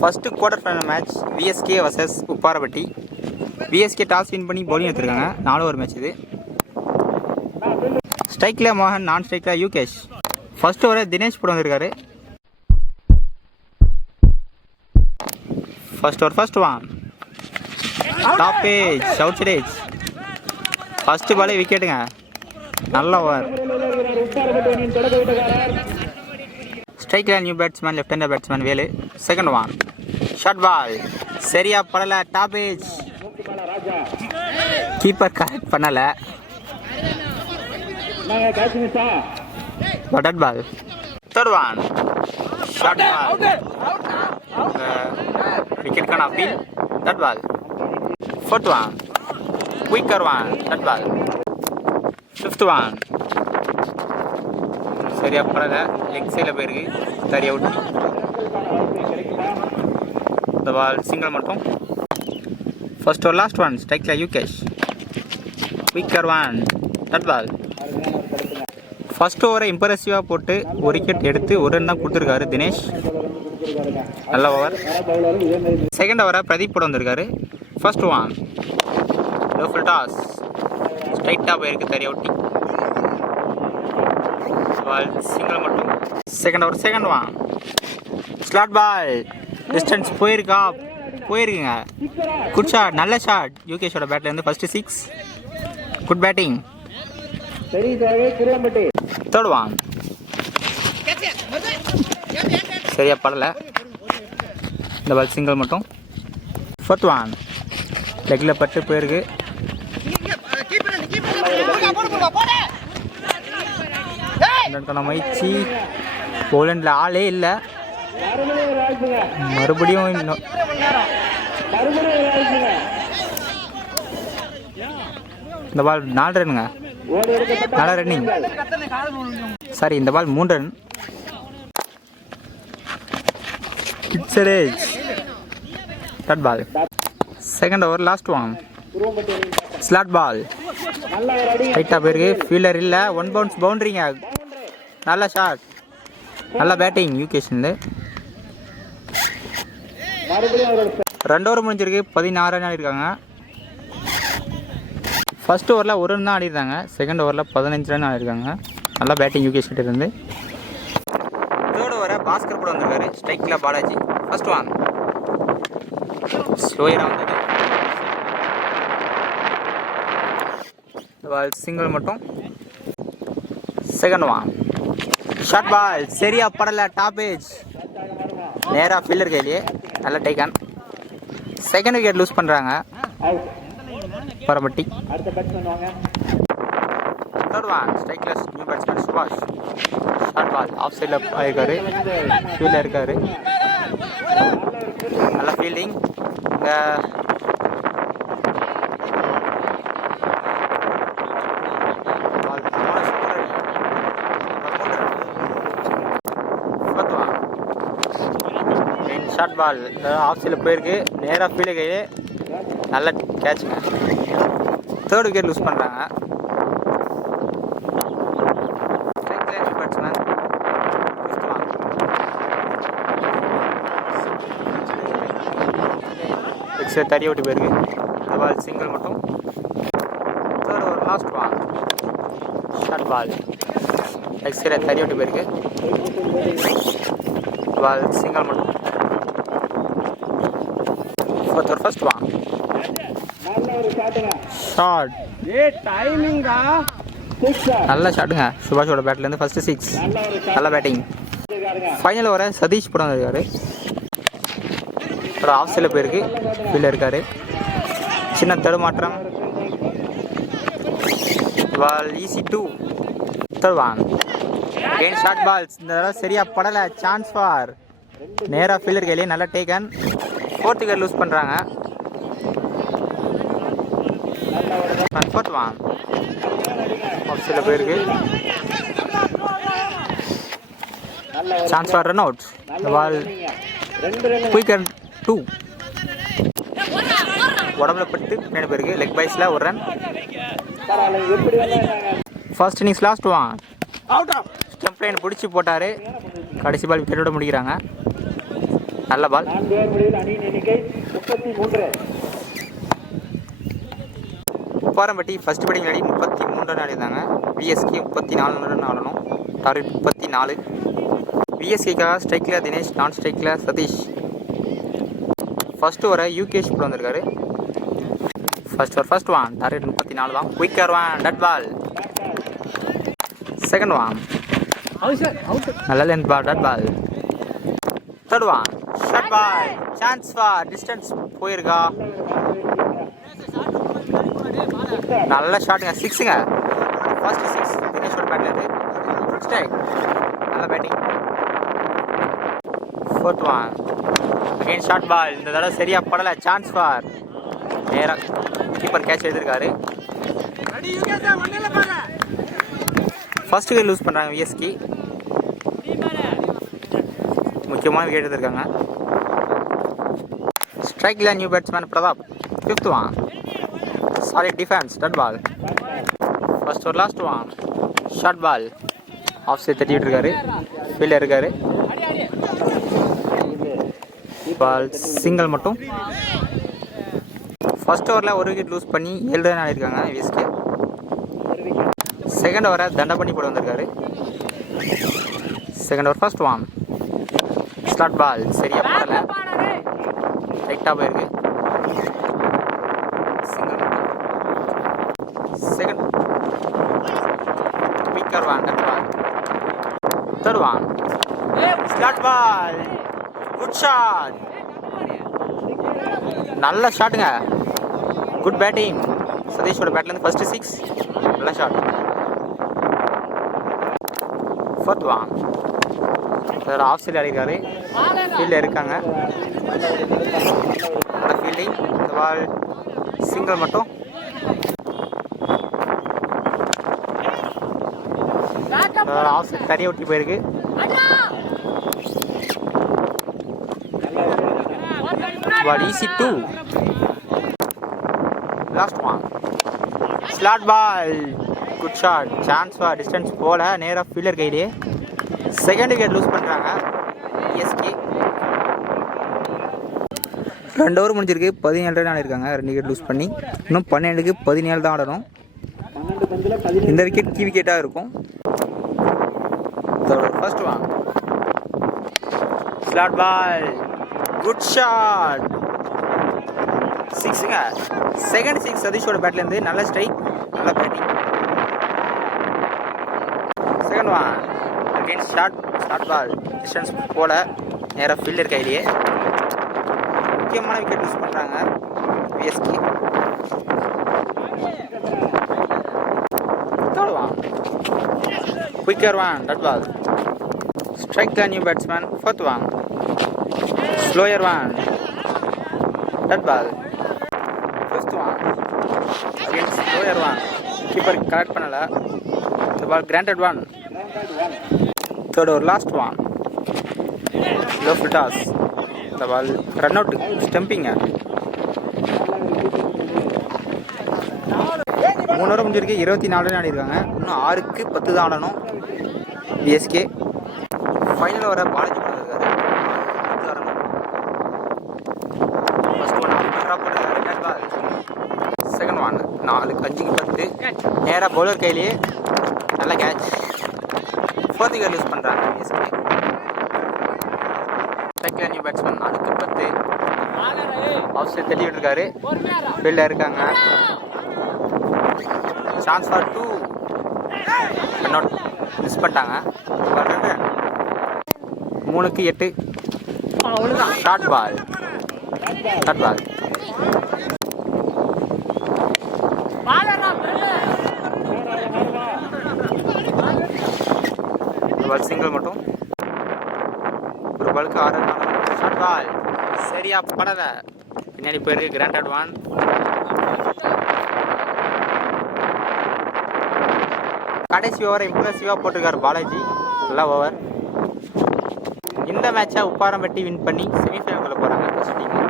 First quarter final match VSK vs Upparapatti. VSK toss win பண்ணி bowling எடுத்துருக்காங்க. 4 over match இது. ஸ்ட்ரைக்கில் மோகன், நான் ஸ்ட்ரைக்கில் யூகேஷ். ஃபர்ஸ்ட் ஓவர் தினேஷ் போட வந்திருக்காரு. First over first one top edge outside edge. First பாலே விக்கெட்டுங்க. நல்ல ஓவர். ஸ்ட்ரைக்கில் new batsman left hander batsman Velu. Second one short ball சரியா படல. டாப் ஏஜ் கீப்பர் கரெக்ட் பண்ணல. Dot ball. Third one short ball விக்கெட்டுக்கான appeal. Dot ball. Fourth one quicker one dot ball. Fifth one சரியா படல. Leg சைடில் போயிருக்கு. சரி out. இந்த பால் சிங்கிள் மட்டும். ஃபர்ஸ்ட் ஓவர் லாஸ்ட் ஒன் ஸ்ட்ரைக்கில் யூகேஷ். Quicker one dot ball. First ஓவரை இம்ப்ரெசிவாக போட்டு ஒரு விக்கெட் எடுத்து ஒரு ரன் தான் கொடுத்துருக்காரு தினேஷ். நல்ல ஓவர். செகண்ட் ஓவரை பிரதீப் போட வந்திருக்காரு. First one low full toss ஸ்ட்ரைட்டாக போயிருக்கு. சரி அவுட்டி. பால் சிங்கிள் மட்டும். Second over second one slot ball distance போயிருக்குங்க. Good shot. நல்ல ஷாட் யூகேஷோட பேட்லேருந்து. First 6. Good batting. Third one சரியா படல. இந்த பால் சிங்கிள் மட்டும். ஃபோர்த் ஒன் லெக்கில் பட்டு போயிருக்கு. முயற்சி போலண்டில் ஆளே இல்லை. மறுபடியும் இன்னும் இந்த பால் 4 ரன்னுங்க. 4 ரன்னிங். சாரி, இந்த ball 3 run. Dot ball. Second over last one slot ball ரைட்டாக போயிருக்கு. ஃபீல்டர் இல்லை. 1 பவுன்ஸ் பவுண்டரிங்க. நல்ல ஷாட். நல்ல பேட்டிங் யூகேஷ்லேருந்து. 2 ஓவர் முடிஞ்சிருக்கு. 16 ரன் ஆடிருக்காங்க. ஃபர்ஸ்ட் ஓவரில் 1 ரன் தான் ஆடிருக்காங்க. செகண்ட் ஓவரில் 15 ரன் ஆடிருக்காங்க. நல்லா பேட்டிங் யூகேஷ் கிட்ட இருந்து. தேர்ட் ஓவரை பாஸ்கர் கூட வந்திருக்காரு. ஸ்ட்ரைக்கில் பாலாஜி. ஃபர்ஸ்ட் ஒன் ஸ்லோயராக வந்தது. பால் சிங்கிள் மட்டும். செகண்ட் ஒன் ஷார்ட் பால் சரியா படல. டாப் ஏஜ் நேராக ஃபீல்டர் கையிலேயே. நல்ல டேக்கன். செகண்ட் விக்கெட் லூஸ் பண்ணுறாங்க பரமட்டி. தேர்ட் ஒன் ஸ்ட்ரைக்லெஸ் நியூ பேட்ஸ்மேன் சுபாஷ். ஷார்ட் பால் ஆஃப் சைடில் ஆயிருக்காரு. ஃபீல்டில் இருக்காரு. நல்ல ஃபீல்டிங். இங்கே ஷார்ட் பால் ஆஃப் சைடில் போயிருக்கு. நேராக ஃபீல்டு கையே. நல்ல கேட்சுங்க. தேர்ட் விக்கெட் லூஸ் பண்ணுறாங்க. பேட்ஸ்மேன் எக்ஸர் தறி ஓட்டி போயிருக்கு. இந்த பால் சிங்கிள் மட்டும். Third over last one short ball எக்ஸரை தறி ஓட்டி போயிருக்கு. பால் சிங்கிள் மட்டும். Fourth over first one short. நல்ல ஷாட்டுங்க சுபாஷோட பேட்லேருந்து. ஃபர்ஸ்ட் 6. நல்ல பேட்டிங். ஃபைனல் ஓவரை சதீஷ் படம் இருக்காரு. ஒரு ஆஃப் சைடில் போயிருக்கு. ஃபீல்டில் இருக்காரு. சின்ன தடுமாற்றம். Ball easy 2. Third one again short balls. இந்த தடவை சரியா படலை. சான்ஸ் ஃபார் நேராக ஃபீல்டர் கையிலேயே. நல்ல டேக்கன். ஃபோர்த் விக்கெட் லூஸ் பண்ணுறாங்க. ஃபோர்த் ஒன் ஆஃப் சைடில் போயிருக்கு. Chance for run out. இந்த பால் குயிக்கர் 2 உடம்புல பட்டு பின்னாடி போயிருக்கு. லெக் பைஸில் 1 run. First innings last one stump line பிடிச்சி போட்டார். கடைசி பால் விக்கெட்டோட முடிக்கிறாங்க. நல்ல பால். உப்பாரம்பட்டி ஃபர்ஸ்ட் பேட்டிங் விளையாடி 33 ரன் ஆடிருந்தாங்க. விஎஸ்கே 34 ரன் ஆடணும். டார்கெட் 34. விஎஸ்கேக்காக ஸ்ட்ரைக்கில் தினேஷ், நான் ஸ்ட்ரைக்கில் சதீஷ். ஃபர்ஸ்ட் ஓவரை யூகேஷ் போட்டு வந்திருக்காரு. ஃபர்ஸ்ட் ஒன் டார்கெட் 34 தான். Quicker one dot ball. Second one நல்ல length ball dot ball. Third one short ball. Chance for distance போயிருக்கா. நல்ல ஷாட்டுங்க. சிக்ஸுங்க. ஃபர்ஸ்ட் சிக்ஸ் தினேஷோட பேட்லேருந்து. ஸ்ட்ரைக். நல்ல batting. Fourth one again short ball. இந்த தடவை சரியாக படலை. Chance for. நேராக கீப்பர் கேட்ச் எடுத்திருக்காரு. ஃபர்ஸ்ட் விக்கெட் லூஸ் பண்ணுறாங்க விஎஸ்கே. முக்கியமான விக்கெட் எடுத்திருக்காங்க. ஸ்ட்ரைக்கில் new batsman Pratap. Fifth one solid defence dot ball. First ஒரு last one short ball. Off side தட்டிட்டு இருக்காரு. ஃபீல்டில் இருக்காரு. பால் சிங்கிள் மட்டும். ஃபர்ஸ்ட் ஓவரில் ஒரு விக்கெட் லூஸ் பண்ணி 7 ரன் ஆடிருக்காங்க விஎஸ்கே. செகண்ட் ஓவரை தண்டை பண்ணி போட்டு வந்திருக்காரு. Second over first one slot ball. சரியா போடலை. ரைட்டாக போயிருக்கு. Single second quicker one dot ball. Third one slot ball. Good shot. நல்ல ஷாட்டுங்க. Good batting. சதீஷோட பேட்லேருந்து ஃபர்ஸ்ட் சிக்ஸ். நல்ல ஷாட். ஃபோர்த் ஒன் அதில் ஆஃப் சைடில் அடிக்கிறாரு. ஃபீல்டில் இருக்காங்க. நல்ல ஃபீல்டிங். இந்த பால் சிங்கிள் மட்டும். ஆஃப் சைட் தரையை ஒட்டி போயிருக்கு. But easy too. Last one. Slot ball. Good shot. Chance for distance போல நேரா ஃபீல்டர் கையிலே. செகண்ட் விக்கெட் லூஸ் பண்ணுறாங்க எஸ்கே. 2 ஓவர் முடிஞ்சிருக்கு. 17 ரன் ஆடிருக்காங்க. 2 விக்கெட் லூஸ் பண்ணி. இன்னும் 12க்கு 17 தான் ஆடணும். இந்த விக்கெட் கீ விக்கெட்டாக இருக்கும். First one slot ball. Good shot. சிக்ஸுங்க. செகண்ட் சிக்ஸ் சதீஷோட பேட்லேருந்து. நல்ல ஸ்ட்ரைக். நல்ல batting. Second one again short ball. Distance போல நேராக ஃபீல்டர் கையிலேயே. முக்கியமான விக்கெட் யூஸ் பண்ணுறாங்க VSK. Third one quicker one dot ball. Strike the new batsman. Fourth one slower one dot ball. Fifth one again slower one. Keeper correct பண்ணலை. இந்த ball கிராண்டட் one. Third over last one low ஃபிட்டாஸ். இந்த பால் run out. ஸ்டம்பிங்க. 3 over முடிஞ்சிருக்கு. 24 run ஆடிருக்காங்க. இன்னும் 6க்கு 10 தான் ஆடணும் விஎஸ்கே. ஃபைனல் ஓவரை பாலாஜி பண்ணிருக்காரு. செகண்ட் ஒன் 4க்கு 5க்கு 10 நேராக பவுலர் கையிலேயே. நல்ல கேட்ச். ஃபோர்த் விக்கெட் யூஸ் பண்ணுறாங்க விஎஸ்கே. செகண்ட் நியூ பேட்ஸ்மேன் 4க்கு 10 ஆஃப் சைட் தள்ளி விட்டுருக்காரு. ஃபீல்டில் இருக்காங்க. Chance for 2 run out. Miss பண்ணிட்டாங்க. 3க்கு 8 short ball. Short ball. Ball single மட்டும். ஒரு பாலுக்கு 6 ரன். ஷார்ட் பால் சரியா படல. பின்னாடி போயிருக்கு. Granted one. கடைசி ஓவரை இம்ப்ரெசிவாக போட்டிருக்காரு பாலாஜி. நல்ல ஓவர். இந்த மேட்சை உப்பாரம்பட்டி வின் பண்ணி செமிஃபைனலுக்குள்ள போகிறாங்க ஃபர்ஸ்ட் டீம்.